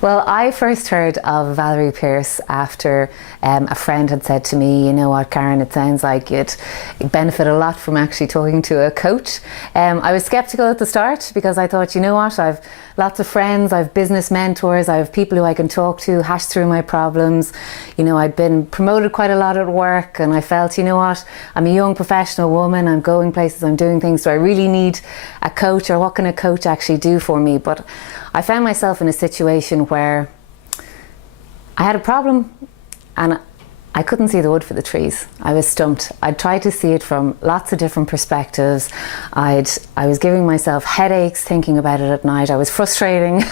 Well, I first heard of Valerie Pierce after a friend had said to me, you know what, Karen, it sounds like you'd benefit a lot from actually talking to a coach. I was skeptical at the start because I thought, you know what, I've lots of friends, I've business mentors, I have people who I can talk to, hash through my problems. You know, I'd been promoted quite a lot at work and I felt, you know what, I'm a young professional woman, I'm going places, I'm doing things, do I really need a coach, or what can a coach actually do for me? But I found myself in a situation where I had a problem and I couldn't see the wood for the trees. I was stumped. I'd tried to see it from lots of different perspectives. I was giving myself headaches thinking about it at night. I was frustrating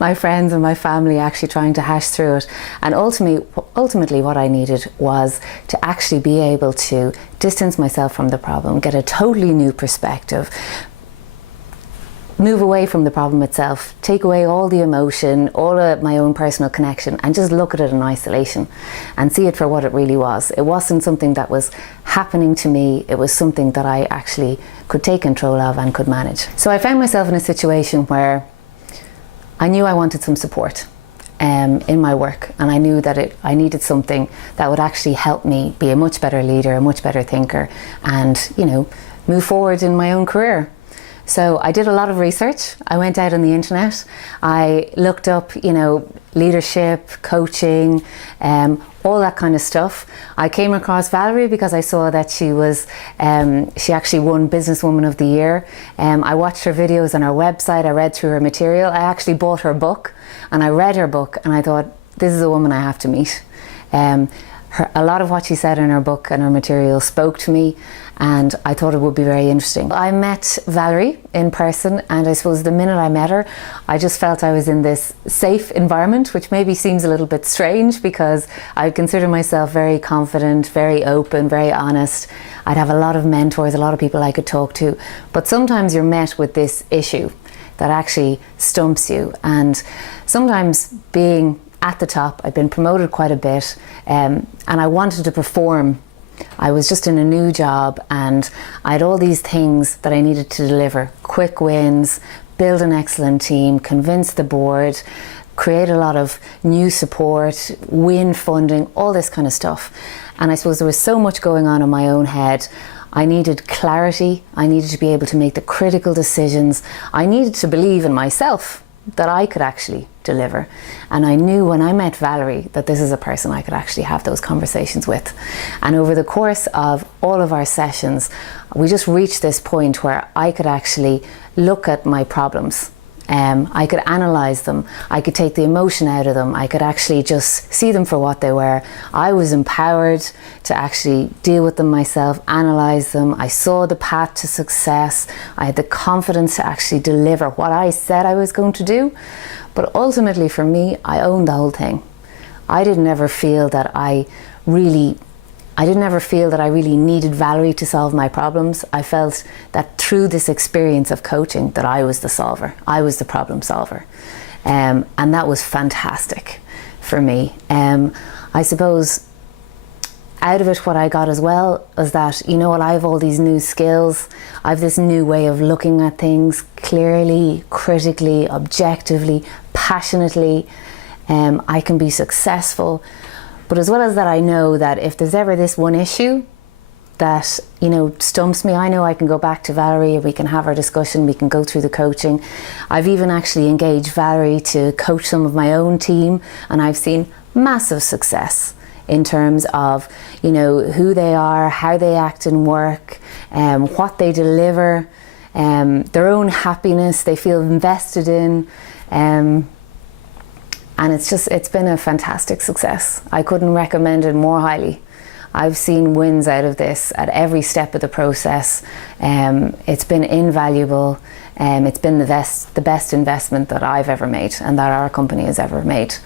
my friends and my family, actually trying to hash through it. And ultimately what I needed was to actually be able to distance myself from the problem, get a totally new perspective, move away from the problem itself, take away all the emotion, all of my own personal connection, and just look at it in isolation and see it for what it really was. It wasn't something that was happening to me, it was something that I actually could take control of and could manage. So I found myself in a situation where I knew I wanted some support in my work, and I knew that I needed something that would actually help me be a much better leader, a much better thinker, and, you know, move forward in my own career. So I did a lot of research. I went out on the internet. I looked up, you know, leadership, coaching, all that kind of stuff. I came across Valerie because I saw that she was, she actually won Businesswoman of the Year. I watched her videos on her website. I read through her material. I actually bought her book and I read her book and I thought, this is a woman I have to meet. A lot of what she said in her book and her material spoke to me, and I thought it would be very interesting. I met Valerie in person, and I suppose the minute I met her, I just felt I was in this safe environment, which maybe seems a little bit strange because I consider myself very confident, very open, very honest. I'd have a lot of mentors, a lot of people I could talk to, but sometimes you're met with this issue that actually stumps you, and sometimes being at the top, I'd been promoted quite a bit, and I wanted to perform. I was just in a new job and I had all these things that I needed to deliver. Quick wins, build an excellent team, convince the board, create a lot of new support, win funding, all this kind of stuff. And I suppose there was so much going on in my own head. I needed clarity, I needed to be able to make the critical decisions, I needed to believe in myself that I could actually deliver. And I knew when I met Valerie that this is a person I could actually have those conversations with. And over the course of all of our sessions, we just reached this point where I could actually look at my problems. I could analyze them, I could take the emotion out of them, I could actually just see them for what they were. I was empowered to actually deal with them myself, analyze them. I saw the path to success. I had the confidence to actually deliver what I said I was going to do. But ultimately for me, I owned the whole thing. I didn't ever feel that I really needed Valerie to solve my problems. I felt that through this experience of coaching that I was the solver. I was the problem solver. And that was fantastic for me. I suppose out of it what I got as well is that, you know what, I have all these new skills. I have this new way of looking at things clearly, critically, objectively, passionately. I can be successful. But as well as that, I know that if there's ever this one issue that, you know, stumps me, I know I can go back to Valerie and we can have our discussion, we can go through the coaching. I've even actually engaged Valerie to coach some of my own team, and I've seen massive success in terms of, you know, who they are, how they act in work, what they deliver, their own happiness they feel invested in. And it's been a fantastic success. I couldn't recommend it more highly. I've seen wins out of this at every step of the process. It's been invaluable. It's been the best investment that I've ever made and that our company has ever made.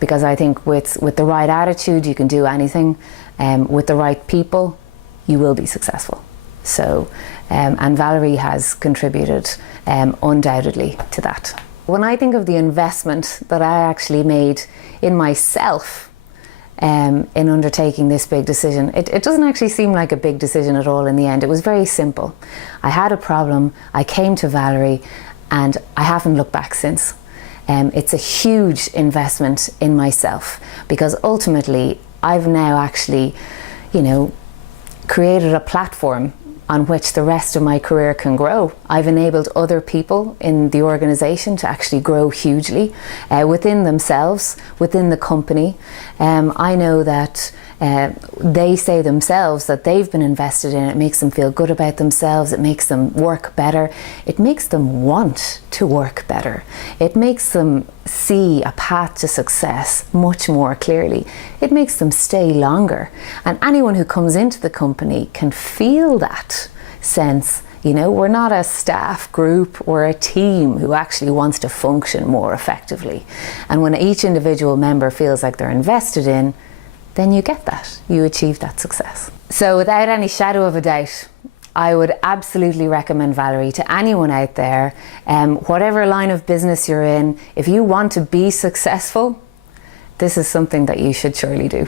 Because I think with the right attitude, you can do anything. With the right people, you will be successful. So, and Valerie has contributed undoubtedly to that. When I think of the investment that I actually made in myself in undertaking this big decision, it doesn't actually seem like a big decision at all in the end. It was very simple. I had a problem, I came to Valerie, and I haven't looked back since. It's a huge investment in myself, because ultimately I've now actually, created a platform on which the rest of my career can grow. I've enabled other people in the organization to actually grow hugely within themselves, within the company. I know that they say themselves that they've been invested in. It makes them feel good about themselves. It makes them work better. It makes them want to work better. It makes them see a path to success much more clearly. It makes them stay longer. And anyone who comes into the company can feel that sense. We're not a staff group, we're a team who actually wants to function more effectively. And when each individual member feels like they're invested in, then you get that, you achieve that success. So without any shadow of a doubt, I would absolutely recommend Valerie to anyone out there, whatever line of business you're in. If you want to be successful, this is something that you should surely do.